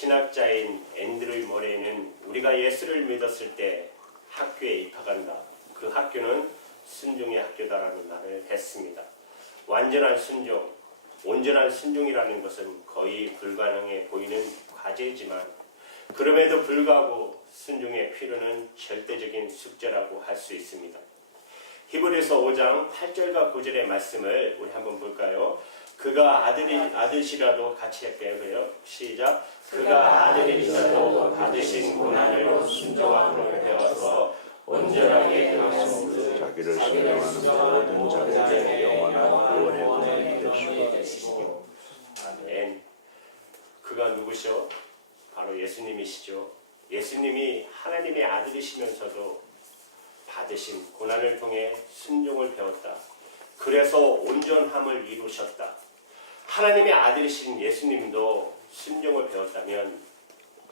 신학자인 앤드류 모레이는 우리가 예수를 믿었을 때 학교에 입학한다. 그 학교는 순종의 학교다라는 말을 했습니다. 완전한 순종, 온전한 순종이라는 것은 거의 불가능해 보이는 과제이지만 그럼에도 불구하고 순종의 필요는 절대적인 숙제라고 할 수 있습니다. 히브리서 5장 8절과 9절의 말씀을 우리 한번 볼까요? 그가 아들이시라도 같이 할게요. 시작. 그가 아들이시라도 받으신 고난을 순종함으로 배워서 온전하게 배웠으므로 자기를 순종하는 모든 자에게 영원한 구원의 되시고. 아멘. 그가 누구시오? 바로 예수님이시죠. 예수님이 하나님의 아들이시면서도 받으신 고난을 통해 순종을 배웠다. 그래서 온전함을 이루셨다. 하나님의 아들이신 예수님도 순종을 배웠다면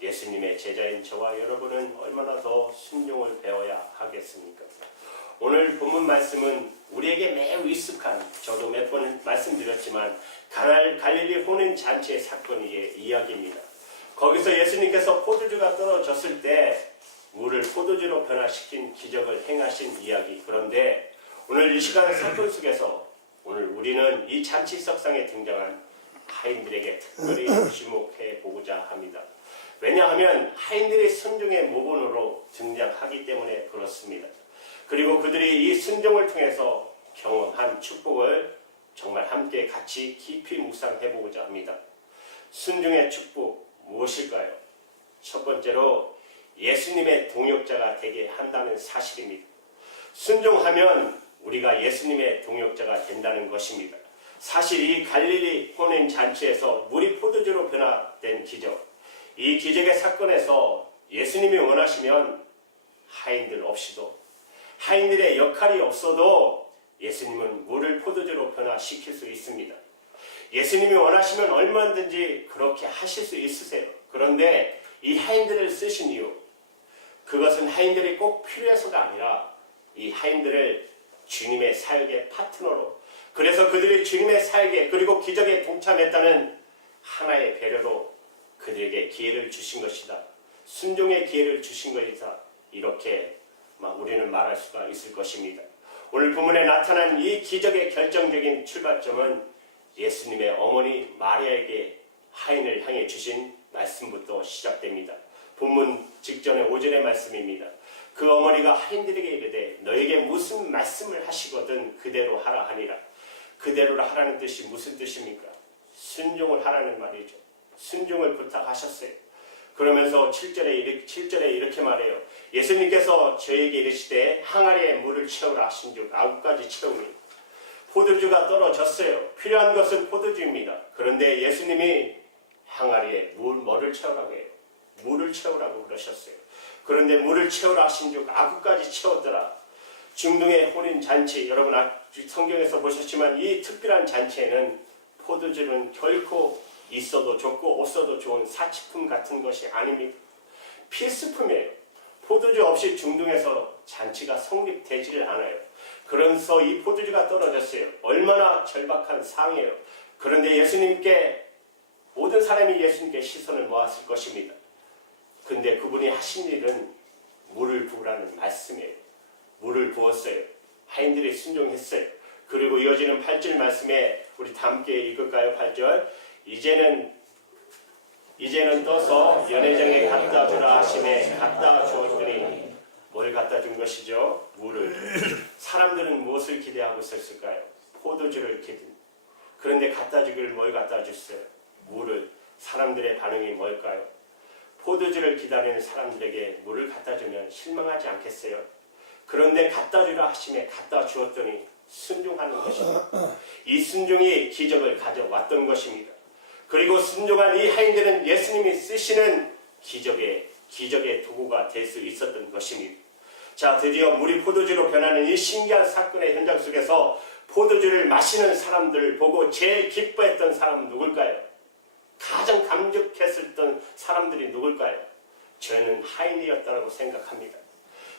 예수님의 제자인 저와 여러분은 얼마나 더 순종을 배워야 하겠습니까? 오늘 본문 말씀은 우리에게 매우 익숙한, 저도 몇 번 말씀드렸지만 갈릴리 혼인 잔치의 사건의 이야기입니다. 거기서 예수님께서 포도주가 떨어졌을 때 물을 포도주로 변화시킨 기적을 행하신 이야기. 그런데 오늘 이 시간 사건 속에서 오늘 우리는 이 잔치석상에 등장한 하인들에게 특별히 주목해 보고자 합니다. 왜냐하면 하인들이 순종의 모본으로 등장하기 때문에 그렇습니다. 그리고 그들이 이 순종을 통해서 경험한 축복을 정말 함께 같이 깊이 묵상해 보고자 합니다. 순종의 축복 무엇일까요? 첫 번째로 예수님의 동역자가 되게 한다는 사실입니다. 순종하면 우리가 예수님의 동역자가 된다는 것입니다. 사실 이 갈릴리 혼인 잔치에서 물이 포도주로 변화된 기적, 이 기적의 사건에서 예수님이 원하시면 하인들 없이도, 하인들의 역할이 없어도 예수님은 물을 포도주로 변화시킬 수 있습니다. 예수님이 원하시면 얼마든지 그렇게 하실 수 있으세요. 그런데 이 하인들을 쓰신 이유, 그것은 하인들이 꼭 필요해서가 아니라 이 하인들을 주님의 사역의 파트너로, 그래서 그들이 주님의 사역에 그리고 기적에 동참했다는 하나의 배려로 그들에게 기회를 주신 것이다. 순종의 기회를 주신 것이다. 이렇게 우리는 말할 수가 있을 것입니다. 오늘 본문에 나타난 이 기적의 결정적인 출발점은 예수님의 어머니 마리아에게 하인을 향해 주신 말씀부터 시작됩니다. 본문 직전의 5절의 말씀입니다. 그 어머니가 하인들에게 이르되 너에게 무슨 말씀을 하시거든 그대로 하라 하니라. 그대로 하라는 뜻이 무슨 뜻입니까? 순종을 하라는 말이죠. 순종을 부탁하셨어요. 그러면서 7절에 이렇게 말해요. 예수님께서 저에게 이르시되 항아리에 물을 채우라 하신즉 9가지 채우니 포도주가 떨어졌어요. 필요한 것은 포도주입니다. 그런데 예수님이 항아리에 뭐를 채우라고 해요? 물을 채우라고 그러셨어요. 그런데 물을 채우라 하신즉 9가지 채웠더라. 중동의 혼인 잔치, 여러분 성경에서 보셨지만 이 특별한 잔치에는 포도주는 결코 있어도 좋고 없어도 좋은 사치품 같은 것이 아닙니다. 필수품이에요. 포도주 없이 중동에서 잔치가 성립되지를 않아요. 그래서 이 포도주가 떨어졌어요. 얼마나 절박한 상이에요. 그런데 예수님께, 모든 사람이 예수님께 시선을 모았을 것입니다. 근데 그분이 하신 일은 물을 부으라는 말씀이에요. 물을 부었어요. 하인들이 순종했어요. 그리고 이어지는 8절 말씀에 우리 다 함께 읽을까요? 8절. 이제는 떠서 연회장에 갖다 주라 하시매 갖다 주었더니 뭘 갖다 준 것이죠? 물을. 사람들은 무엇을 기대하고 있었을까요? 포도주를 기대합니다. 그런데 갖다 주기를 뭘 갖다 줬어요? 물을. 사람들의 반응이 뭘까요? 포도주를 기다리는 사람들에게 물을 갖다 주면 실망하지 않겠어요? 그런데 갖다 주라 하시매 갖다 주었더니 순종하는 것입니다. 이 순종이 기적을 가져왔던 것입니다. 그리고 순종한 이 하인들은 예수님이 쓰시는 기적의 도구가 될 수 있었던 것입니다. 자, 드디어 물이 포도주로 변하는 이 신기한 사건의 현장 속에서 포도주를 마시는 사람들을 보고 제일 기뻐했던 사람은 누굴까요? 가장 감격했었던 사람들이 누굴까요? 저는 하인이었다고 생각합니다.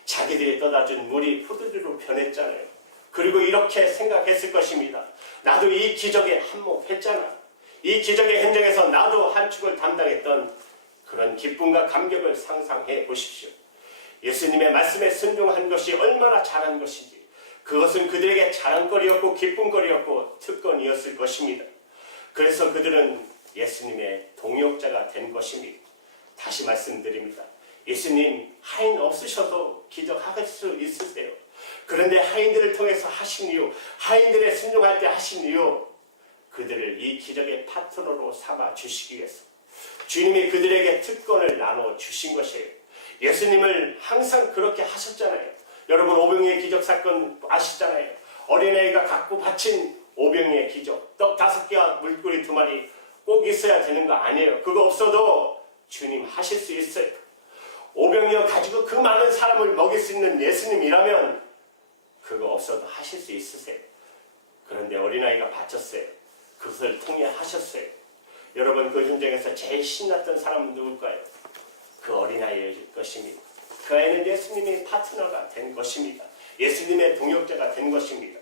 자기들이 떠다준 물이 포도주로 변했잖아요. 그리고 이렇게 생각했을 것입니다. 나도 이 기적에 한몫했잖아. 이 기적의 현장에서 나도 한 축을 담당했던 그런 기쁨과 감격을 상상해 보십시오. 예수님의 말씀에 순종한 것이 얼마나 잘한 것인지, 그것은 그들에게 자랑거리였고 기쁨거리였고 특권이었을 것입니다. 그래서 그들은 예수님의 동역자가 된 것입니다. 다시 말씀드립니다. 예수님 하인 없으셔도 기적하실 수 있으세요. 그런데 하인들을 통해서 하신 이유, 하인들의 순종할 때 하신 이유, 그들을 이 기적의 파트너로 삼아 주시기 위해서 주님이 그들에게 특권을 나눠 주신 것이에요. 예수님을 항상 그렇게 하셨잖아요. 여러분 오병이의 기적 사건 아시잖아요. 어린아이가 갖고 바친 오병이의 기적, 떡 5개와 물고기 2마리 꼭 있어야 되는 거 아니에요. 그거 없어도 주님 하실 수 있어요. 오병이어 가지고 그 많은 사람을 먹일 수 있는 예수님이라면 그거 없어도 하실 수 있으세요. 그런데 어린아이가 바쳤어요. 그것을 통해 하셨어요. 여러분 그 현장에서 제일 신났던 사람은 누굴까요? 그 어린아이일 것입니다. 그 아이는 예수님의 파트너가 된 것입니다. 예수님의 동역자가 된 것입니다.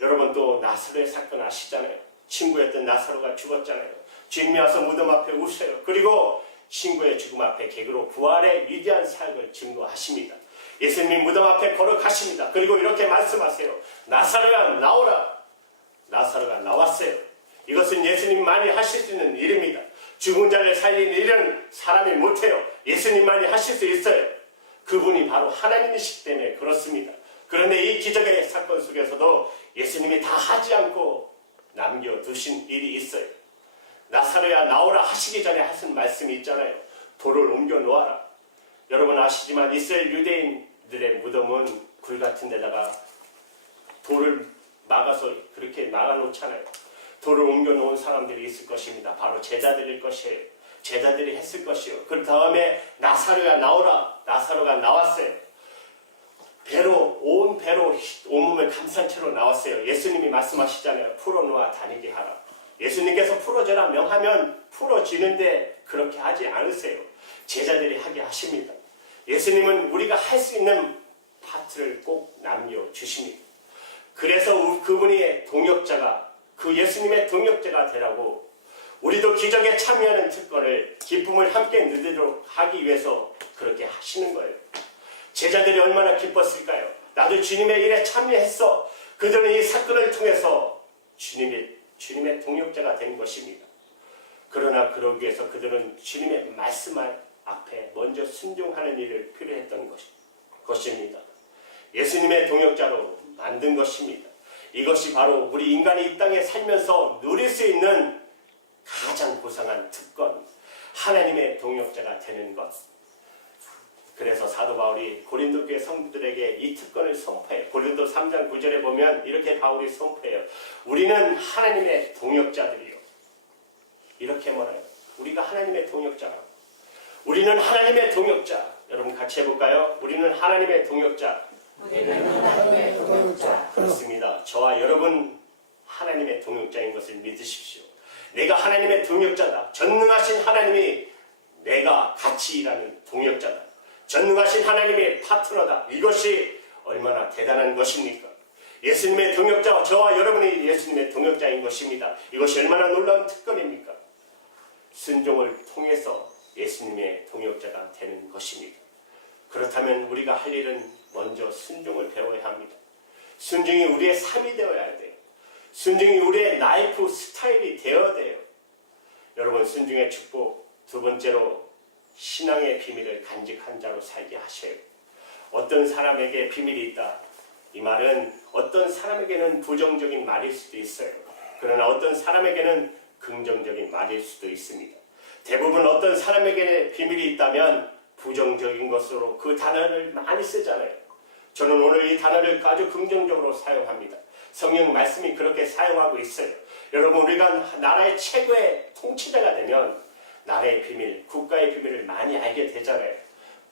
여러분 또 나사로의 사건 아시잖아요. 친구였던 나사로가 죽었잖아요. 주님이 와서 무덤 앞에 우세요. 그리고 친구의 죽음 앞에 객으로 부활의 위대한 사역을 증거하십니다. 예수님이 무덤 앞에 걸어가십니다. 그리고 이렇게 말씀하세요. 나사로야 나오라. 나사로가 나왔어요. 이것은 예수님만이 하실 수 있는 일입니다. 죽은 자를 살리는 일은 사람이 못해요. 예수님만이 하실 수 있어요. 그분이 바로 하나님이시기 때문에 그렇습니다. 그런데 이 기적의 사건 속에서도 예수님이 다 하지 않고 남겨두신 일이 있어요. 나사로야 나오라 하시기 전에 하신 말씀이 있잖아요. 돌을 옮겨 놓아라. 여러분 아시지만 이스라엘 유대인들의 무덤은 굴 같은 데다가 돌을 막아서 그렇게 막아놓잖아요. 돌을 옮겨 놓은 사람들이 있을 것입니다. 바로 제자들일 것이에요. 제자들이 했을 것이요. 그 다음에 나사로야 나오라. 나사로가 나왔어요. 배로 온 배로 온몸을 감싼 채로 나왔어요. 예수님이 말씀하시잖아요. 풀어놓아 다니게 하라. 예수님께서 풀어줘라 명하면 풀어지는데 그렇게 하지 않으세요. 제자들이 하게 하십니다. 예수님은 우리가 할 수 있는 파트를 꼭 남겨주십니다. 그래서 그분의 동역자가, 그 예수님의 동역자가 되라고 우리도 기적에 참여하는 특권을, 기쁨을 함께 누리도록 하기 위해서 그렇게 하시는 거예요. 제자들이 얼마나 기뻤을까요? 나도 주님의 일에 참여했어. 그들은 이 사건을 통해서 주님의 동역자가 된 것입니다. 그러나 그러기 위해서 그들은 주님의 말씀 앞에 먼저 순종하는 일을 필요했던 것입니다. 예수님의 동역자로 만든 것입니다. 이것이 바로 우리 인간이 이 땅에 살면서 누릴 수 있는 가장 고상한 특권, 하나님의 동역자가 되는 것. 그래서 사도 바울이 고린도 교회 성도들에게 이 특권을 선포해요. 고린도 3장 9절에 보면 이렇게 바울이 선포해요. 우리는 하나님의 동역자들이요. 이렇게 말해요. 우리가 하나님의 동역자라고. 우리는 하나님의 동역자. 여러분 같이 해볼까요? 우리는 하나님의 동역자. 우리는 하나님의 동역자. 그렇습니다. 저와 여러분 하나님의 동역자인 것을 믿으십시오. 내가 하나님의 동역자다. 전능하신 하나님이 내가 같이 일하는 동역자다. 전능하신 하나님의 파트너다. 이것이 얼마나 대단한 것입니까? 예수님의 동역자, 저와 여러분이 예수님의 동역자인 것입니다. 이것이 얼마나 놀라운 특권입니까? 순종을 통해서 예수님의 동역자가 되는 것입니다. 그렇다면 우리가 할 일은 먼저 순종을 배워야 합니다. 순종이 우리의 삶이 되어야 돼요. 순종이 우리의 라이프 스타일이 되어야 돼요. 여러분 순종의 축복, 두 번째로 신앙의 비밀을 간직한 자로 살게 하셔요. 어떤 사람에게 비밀이 있다. 이 말은 어떤 사람에게는 부정적인 말일 수도 있어요. 그러나 어떤 사람에게는 긍정적인 말일 수도 있습니다. 대부분 어떤 사람에게 비밀이 있다면 부정적인 것으로 그 단어를 많이 쓰잖아요. 저는 오늘 이 단어를 아주 긍정적으로 사용합니다. 성경 말씀이 그렇게 사용하고 있어요. 여러분 우리가 나라의 최고의 통치자가 되면 나라의 비밀, 국가의 비밀을 많이 알게 되잖아요.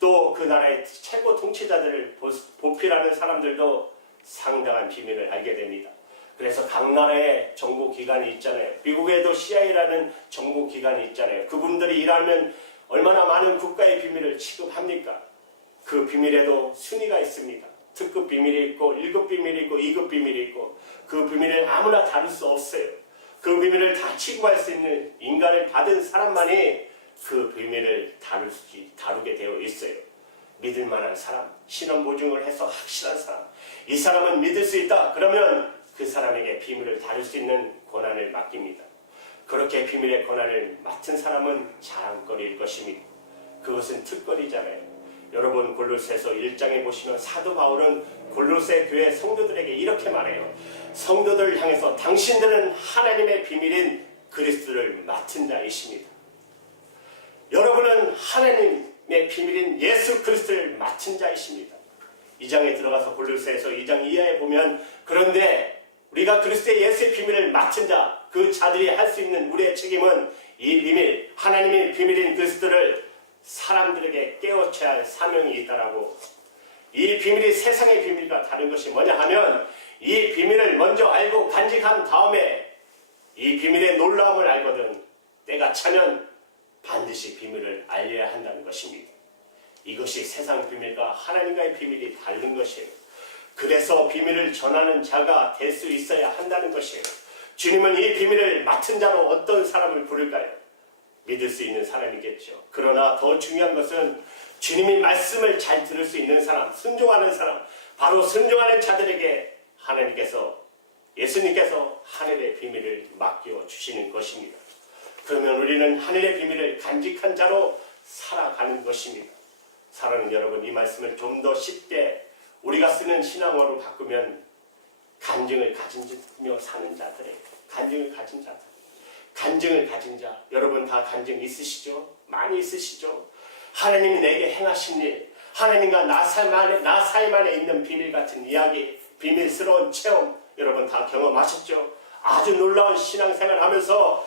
또 그 나라의 최고 통치자들을 보필하는 사람들도 상당한 비밀을 알게 됩니다. 그래서 각 나라의 정보기관이 있잖아요. 미국에도 CIA라는 정보기관이 있잖아요. 그분들이 일하면 얼마나 많은 국가의 비밀을 취급합니까? 그 비밀에도 순위가 있습니다. 특급 비밀이 있고 1급 비밀이 있고 2급 비밀이 있고 그 비밀을 아무나 다룰 수 없어요. 그 비밀을 다 취급할 수 있는 인간을 받은 사람만이 그 비밀을 다루게 되어 있어요. 믿을 만한 사람, 신원 보증을 해서 확실한 사람, 이 사람은 믿을 수 있다. 그러면 그 사람에게 비밀을 다룰 수 있는 권한을 맡깁니다. 그렇게 비밀의 권한을 맡은 사람은 자랑거리일 것입니다. 그것은 특권이잖아요. 여러분 골로새서 1장에 보시면 사도 바울은 골로새 교회 성도들에게 이렇게 말해요. 성도들을 향해서 당신들은 하나님의 비밀인 그리스도를 맡은 자이십니다. 여러분은 하나님의 비밀인 예수 그리스도를 맡은 자이십니다. 2장에 들어가서 골로새서 2장 이하에 보면 그런데 우리가 그리스도의 예수의 비밀을 맡은 자, 그 자들이 할 수 있는 우리의 책임은 이 비밀, 하나님의 비밀인 그리스도를 사람들에게 깨우쳐야 할 사명이 있다라고. 이 비밀이 세상의 비밀과 다른 것이 뭐냐 하면 이 비밀을 먼저 알고 간직한 다음에 이 비밀의 놀라움을 알거든 때가 차면 반드시 비밀을 알려야 한다는 것입니다. 이것이 세상 비밀과 하나님과의 비밀이 다른 것이에요. 그래서 비밀을 전하는 자가 될 수 있어야 한다는 것이에요. 주님은 이 비밀을 맡은 자로 어떤 사람을 부를까요? 믿을 수 있는 사람이겠죠. 그러나 더 중요한 것은 주님이 말씀을 잘 들을 수 있는 사람, 순종하는 사람, 바로 순종하는 자들에게 하나님께서, 예수님께서 하늘의 비밀을 맡겨주시는 것입니다. 그러면 우리는 하늘의 비밀을 간직한 자로 살아가는 것입니다. 사랑하는 여러분, 이 말씀을 좀 더 쉽게 우리가 쓰는 신앙어로 바꾸면 간증을 가지며 사는 자들에게, 간증을 가진 자들, 간증을 가진 자, 여러분 다 간증 있으시죠? 많이 있으시죠? 하나님이 내게 행하신 일, 하나님과 나 사이 안에 있는 비밀 같은 이야기, 비밀스러운 체험, 여러분 다 경험하셨죠? 아주 놀라운 신앙생활 하면서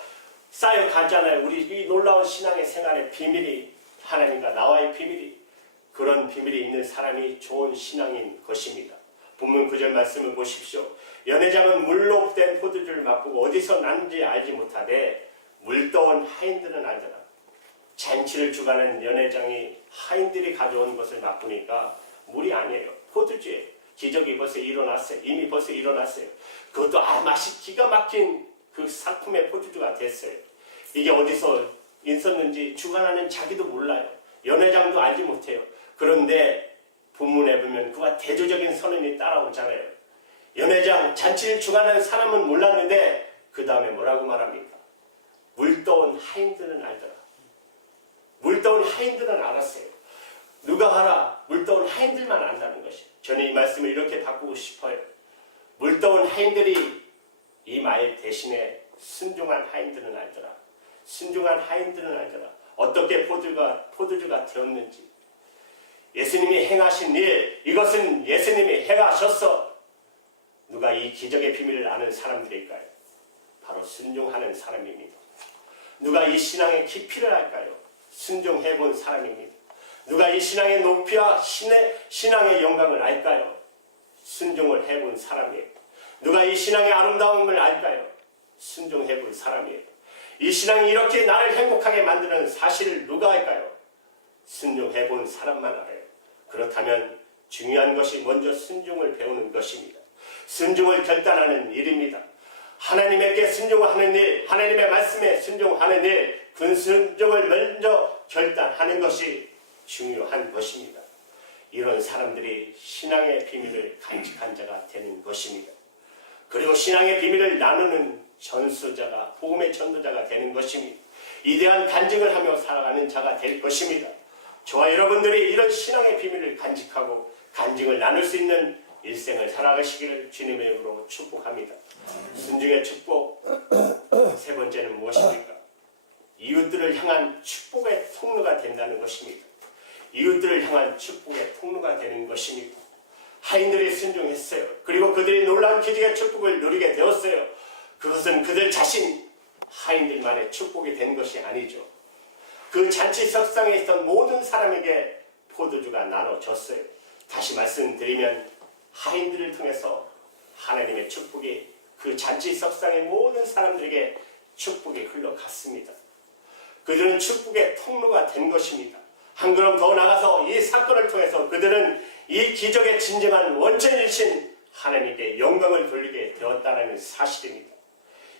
쌓여가잖아요. 우리 이 놀라운 신앙의 생활의 비밀이, 하나님과 나와의 비밀이, 그런 비밀이 있는 사람이 좋은 신앙인 것입니다. 본문 9절 말씀을 보십시오. 연회장은 물로 된 포도주를 맛보고 어디서 났는지 알지 못하되 물떠온 하인들은 알더라. 잔치를 주관하는 연회장이 하인들이 가져온 것을 맛보니까 물이 아니에요. 포도주예요. 기적이 벌써 일어났어요. 이미 벌써 일어났어요. 그것도 맛이 기가 막힌 그 상품의 포도주가 됐어요. 이게 어디서 있었는지 주관하는 자기도 몰라요. 연회장도 알지 못해요. 그런데 본문에 보면 그와 대조적인 선언이 따라오잖아요. 연회장, 잔치를 주관하는 사람은 몰랐는데 그 다음에 뭐라고 말합니까? 물떠온 하인들은 알더라. 물떠온 하인들은 알았어요. 누가 알아? 물떠온 하인들만 안다는 것이에요. 저는 이 말씀을 이렇게 바꾸고 싶어요. 물떠온 하인들이 이 말 대신에 순종한 하인들은 알더라. 순종한 하인들은 알더라. 어떻게 포도주가 되었는지. 예수님이 행하신 일, 이것은 예수님이 행하셨어. 누가 이 기적의 비밀을 아는 사람들일까요? 바로 순종하는 사람입니다. 누가 이 신앙의 깊이를 알까요? 순종해본 사람입니다. 누가 이 신앙의 높이와 신앙의 영광을 알까요? 순종을 해본 사람이에요. 누가 이 신앙의 아름다움을 알까요? 순종해본 사람이에요. 이 신앙이 이렇게 나를 행복하게 만드는 사실을 누가 알까요? 순종해본 사람만 알아요. 그렇다면 중요한 것이 먼저 순종을 배우는 것입니다. 순종을 결단하는 일입니다. 하나님께 순종하는 일, 하나님의 말씀에 순종하는 일, 그 순종을 먼저 결단하는 것이 중요한 것입니다. 이런 사람들이 신앙의 비밀을 간직한 자가 되는 것입니다. 그리고 신앙의 비밀을 나누는 전수자가, 복음의 전도자가 되는 것입니다. 이대한 간증을 하며 살아가는 자가 될 것입니다. 저와 여러분들이 이런 신앙의 비밀을 간직하고 간증을 나눌 수 있는 일생을 살아가시기를 주님의 이름으로 축복합니다. 순종의 축복, 세 번째는 무엇입니까? 이웃들을 향한 축복의 통로가 된다는 것입니다. 이웃들을 향한 축복의 통로가 되는 것입니다. 하인들이 순종했어요. 그리고 그들이 놀라운 기적의 축복을 누리게 되었어요. 그것은 그들 자신 하인들만의 축복이 된 것이 아니죠. 그 잔치 석상에 있던 모든 사람에게 포도주가 나눠졌어요. 다시 말씀드리면 하인들을 통해서 하나님의 축복이 그 잔치 석상의 모든 사람들에게 축복이 흘러갔습니다. 그들은 축복의 통로가 된 것입니다. 한 걸음 더 나가서 이 사건을 통해서 그들은 이 기적의 진정한 원천이신 하나님께 영광을 돌리게 되었다는 사실입니다.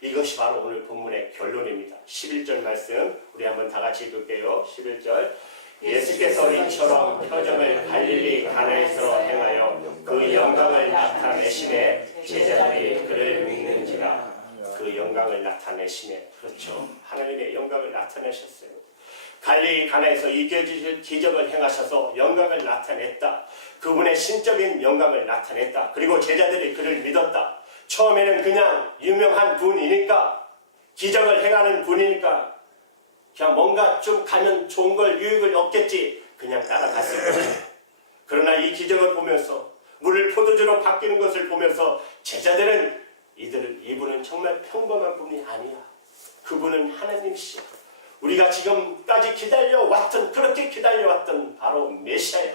이것이 바로 오늘 본문의 결론입니다. 11절 말씀 우리 한번 다 같이 읽을게요. 11절 예수께서 이처럼 표적을 갈릴리 가나에서 행하여 그 영광을 나타내심에 제자들이 그를 믿는지라. 그 영광을 나타내심에, 그렇죠, 하나님의 영광을 나타내셨어요. 갈릴리 가나에서 이 기적을 행하셔서 영광을 나타냈다. 그분의 신적인 영광을 나타냈다. 그리고 제자들이 그를 믿었다. 처음에는 그냥 유명한 분이니까, 기적을 행하는 분이니까 그냥 뭔가 좀 가면 좋은 걸, 유익을 얻겠지, 그냥 따라갔을 거예요. 그러나 이 기적을 보면서, 물을 포도주로 바뀌는 것을 보면서 제자들은 이분은 정말 평범한 분이 아니야. 그분은 하나님이시야. 우리가 지금까지 기다려왔던, 그렇게 기다려왔던 바로 메시아예요.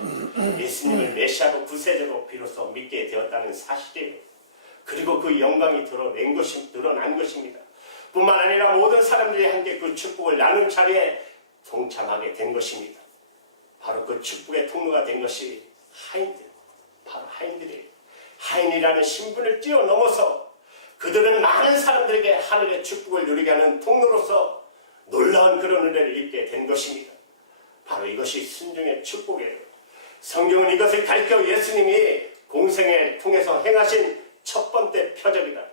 예수님을 메시아로 구세주로 비로소 믿게 되었다는 사실이에요. 그리고 그 영광이 드러난 것입니다. 뿐만 아니라 모든 사람들이 함께 그 축복을 나눈 자리에 동참하게 된 것입니다. 바로 그 축복의 통로가 된 것이 하인들, 바로 하인들이에요. 하인이라는 신분을 뛰어넘어서 그들은 많은 사람들에게 하늘의 축복을 누리게 하는 통로로서 놀라운 그런 은혜를 입게 된 것입니다. 바로 이것이 순종의 축복이에요. 성경은 이것을 가르쳐 예수님이 공생을 통해서 행하신 첫 번째 표적이다.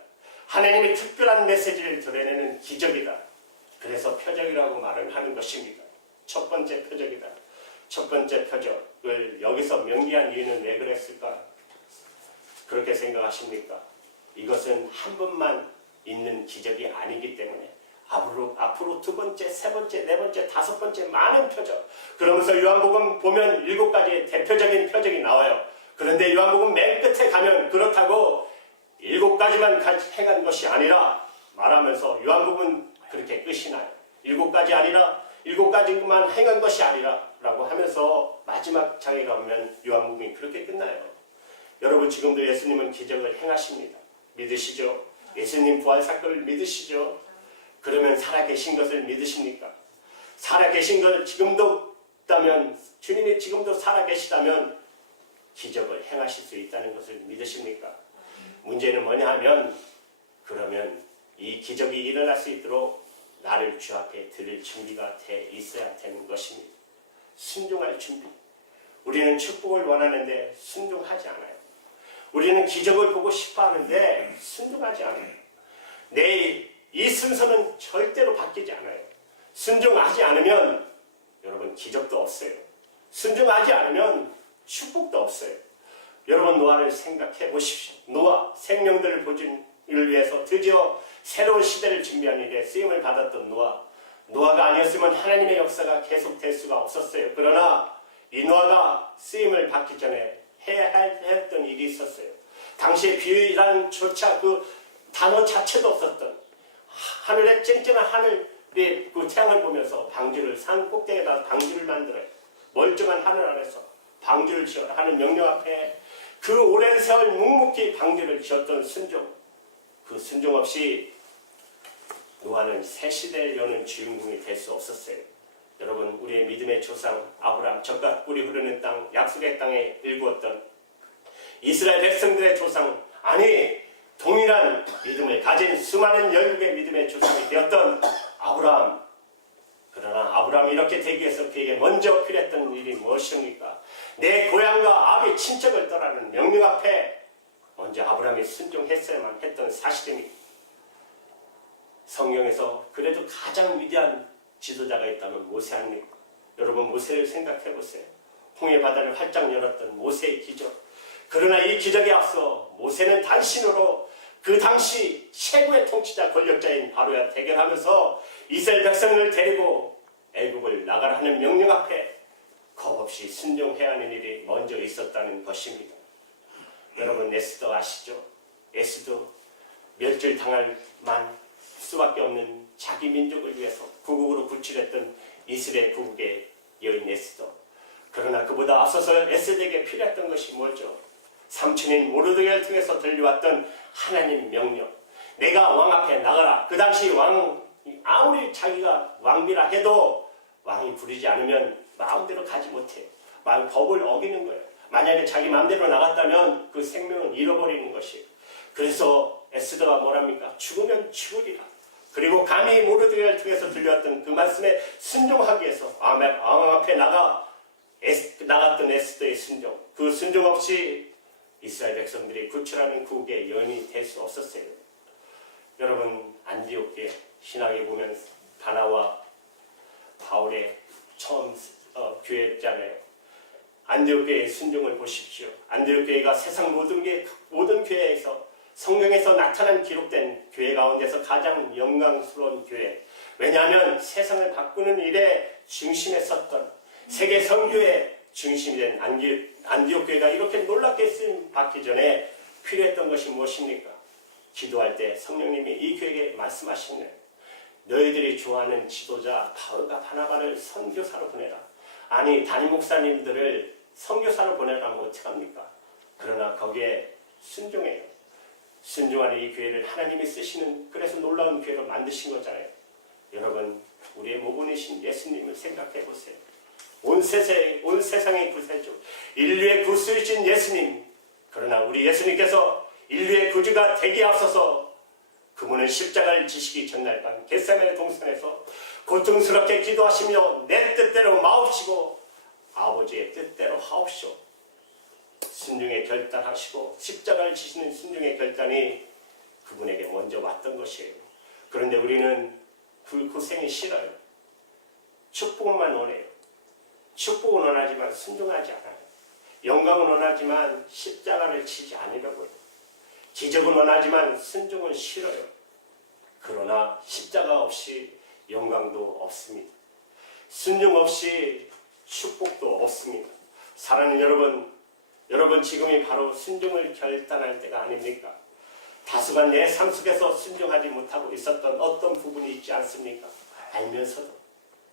하나님이 특별한 메시지를 드러내는 기적이다. 그래서 표적이라고 말을 하는 것입니다. 첫 번째 표적이다. 첫 번째 표적을 여기서 명기한 이유는 왜 그랬을까? 그렇게 생각하십니까? 이것은 한 번만 있는 기적이 아니기 때문에 앞으로 두 번째, 세 번째, 네 번째, 다섯 번째 많은 표적. 그러면서 요한복음 보면 7가지의 대표적인 표적이 나와요. 그런데 요한복음 맨 끝에 가면 그렇다고 7가지만 행한 것이 아니라 말하면서 요한복음 그렇게 끝이 나요. 7가지 아니라 7가지만 행한 것이 아니라 라고 하면서 마지막 장에 가면 요한복음이 그렇게 끝나요. 여러분, 지금도 예수님은 기적을 행하십니다. 믿으시죠? 예수님 부활 사건을 믿으시죠? 그러면 살아계신 것을 믿으십니까? 살아계신 걸 지금도 있다면, 주님이 지금도 살아계시다면 기적을 행하실 수 있다는 것을 믿으십니까? 문제는 뭐냐 하면, 그러면 이 기적이 일어날 수 있도록 나를 주 앞에 드릴 준비가 돼 있어야 되는 것입니다. 순종할 준비. 우리는 축복을 원하는데 순종하지 않아요. 우리는 기적을 보고 싶어 하는데 순종하지 않아요. 이 순서는 절대로 바뀌지 않아요. 순종하지 않으면 여러분 기적도 없어요. 순종하지 않으면 축복도 없어요. 여러분, 노아를 생각해 보십시오. 노아, 생명들을 보존을 위해서 드디어 새로운 시대를 준비한 일에 쓰임을 받았던 노아가 아니었으면 하나님의 역사가 계속될 수가 없었어요. 그러나 이 노아가 쓰임을 받기 전에 해야 했던 일이 있었어요. 당시에 비유라는 조차 그 단어 자체도 없었던, 하늘에 쨍쨍한 하늘의 그 태양을 보면서 방주를, 산 꼭대기에다 방주를 만들어요. 멀쩡한 하늘 안에서 방주를 지어라 하는 명령 앞에 그 오랜 세월 묵묵히 방주를 지었던 순종, 그 순종 없이 노아는 새 시대를 여는 주인공이 될 수 없었어요. 여러분, 우리의 믿음의 조상 아브라함, 젖과 꿀이 흐르는 땅, 약속의 땅에 일구었던 이스라엘 백성들의 조상, 아니 동일한 믿음을 가진 수많은 열국의 믿음의 조상이 되었던 아브라함. 그러나 아브라함이 이렇게 되기 위해서 그에게 먼저 필요했던 일이 무엇입니까? 내 고향과 아비 친척을 떠나는 명령 앞에 먼저 아브라함이 순종했어야만 했던 사실입니다. 성경에서 그래도 가장 위대한 지도자가 있다면 모세 아닙니까? 여러분, 모세를 생각해 보세요. 홍해 바다를 활짝 열었던 모세의 기적. 그러나 이 기적에 앞서 모세는 단신으로 그 당시 최고의 통치자 권력자인 바로와 대결하면서 이스라엘 백성을 데리고 애굽을 나가라 하는 명령 앞에 겁없이 순종해야 하는 일이 먼저 있었다는 것입니다. 여러분, 에스더 아시죠? 에스더 멸절당할 수밖에 없는 자기 민족을 위해서 구국으로 구출했던 이스라엘 구국의 여인 에스더. 그러나 그보다 앞서서 에스더에게 필요했던 것이 뭐죠? 삼촌인 모르드게를 통해서 들려왔던 하나님 명령. 내가 왕 앞에 나가라. 그 당시 왕, 아무리 자기가 왕비라 해도 왕이 부르지 않으면 마음대로 가지 못해요. 왕 법을 어기는 거예요. 만약에 자기 마음대로 나갔다면 그 생명은 잃어버리는 것이에요. 그래서 에스더가 뭐랍니까? 죽으면 죽으리라. 그리고 감히 모르드게를 통해서 들려왔던 그 말씀에 순종하기 위해서 왕 앞에 나갔던 에스더의 순종, 그 순종 없이 이스라엘 백성들이 구출하는 구국의 연이 될 수 없었어요. 여러분, 안디옥교회 신학에 보면 바나와 바울의 처음 교회잖아요. 안디옥교회의 순종을 보십시오. 안디옥교회가 세상 모든 교회에서 성경에서 나타난 기록된 교회 가운데서 가장 영광스러운 교회. 왜냐하면 세상을 바꾸는 일에 중심에 섰던 세계 선교의 중심이 된 안디옥 교회가 이렇게 놀랍게 쓰임 받기 전에 필요했던 것이 무엇입니까? 기도할 때 성령님이 이 교회에게 말씀하시는 너희들이 좋아하는 지도자 바울과 바나바를 선교사로 보내라. 아니 담임 목사님들을 선교사로 보내라면 어떡합니까? 그러나 거기에 순종해요. 순종하는 이 교회를 하나님이 쓰시는, 그래서 놀라운 교회로 만드신 거잖아요. 여러분, 우리의 모본이신 예수님을 생각해 보세요. 온 세상의 구세주, 인류의 구수이신 예수님. 그러나 우리 예수님께서 인류의 구주가 되기에 앞서서 그분은 십자가를 지시기 전날 밤 겟세마네 동산에서 고통스럽게 기도하시며 내 뜻대로 마옵시고 아버지의 뜻대로 하옵시오. 순종의 결단하시고 십자가를 지시는 순종의 결단이 그분에게 먼저 왔던 것이에요. 그런데 우리는 그 고생이 싫어요. 축복만 원해요. 축복은 원하지만 순종하지 않아요. 영광은 원하지만 십자가를 지지 않으려고요. 기적은 원하지만 순종은 싫어요. 그러나 십자가 없이 영광도 없습니다. 순종 없이 축복도 없습니다. 사랑하는 여러분 지금이 바로 순종을 결단할 때가 아닙니까? 다수간 내 삶 속에서 순종하지 못하고 있었던 어떤 부분이 있지 않습니까? 알면서도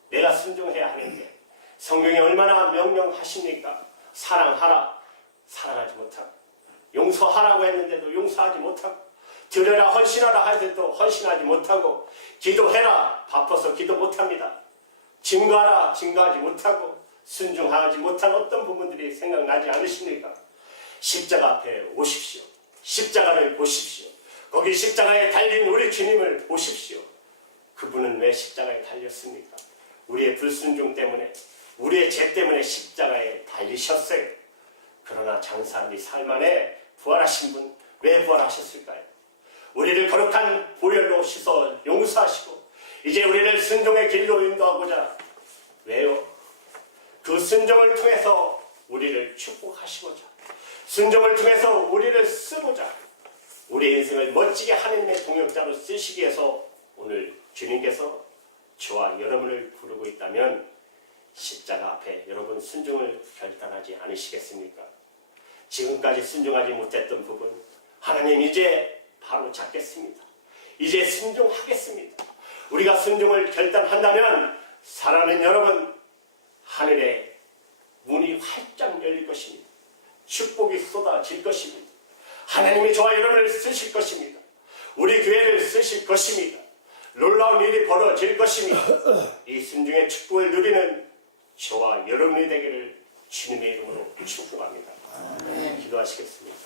내가 순종해야 하는데 성경이 얼마나 명령하십니까? 사랑하라, 사랑하지 못하고, 용서하라고 했는데도 용서하지 못하고, 드려라 헌신하라 할 때도 헌신하지 못하고, 기도해라 바빠서 기도 못합니다. 증거하라 증거하지 못하고, 순종하지 못한 어떤 부분들이 생각나지 않으십니까? 십자가 앞에 오십시오. 십자가를 보십시오. 거기 십자가에 달린 우리 주님을 보십시오. 그분은 왜 십자가에 달렸습니까? 우리의 불순종 때문에, 우리의 죄 때문에 십자가에 달리셨어요. 그러나 장사한 지 사흘 만에 부활하신 분, 왜 부활하셨을까요? 우리를 거룩한 보혈로 씻어 용서하시고 이제 우리를 순종의 길로 인도하고자, 왜요? 그 순종을 통해서 우리를 축복하시고자, 순종을 통해서 우리를 쓰고자, 우리의 인생을 멋지게 하나님의 동역자로 쓰시기 위해서 오늘 주님께서 저와 여러분을 부르고 있다면 십자가 앞에 여러분 순종을 결단하지 않으시겠습니까? 지금까지 순종하지 못했던 부분, 하나님 이제 바로 잡겠습니다. 이제 순종하겠습니다. 우리가 순종을 결단한다면 사랑하는 여러분, 하늘의 문이 활짝 열릴 것입니다. 축복이 쏟아질 것입니다. 하나님이 저와 여러분을 쓰실 것입니다. 우리 교회를 쓰실 것입니다. 놀라운 일이 벌어질 것입니다. 이 순종의 축복을 누리는 저와 여러분이 되기를 주님의 이름으로 축복합니다. 기도하시겠습니다.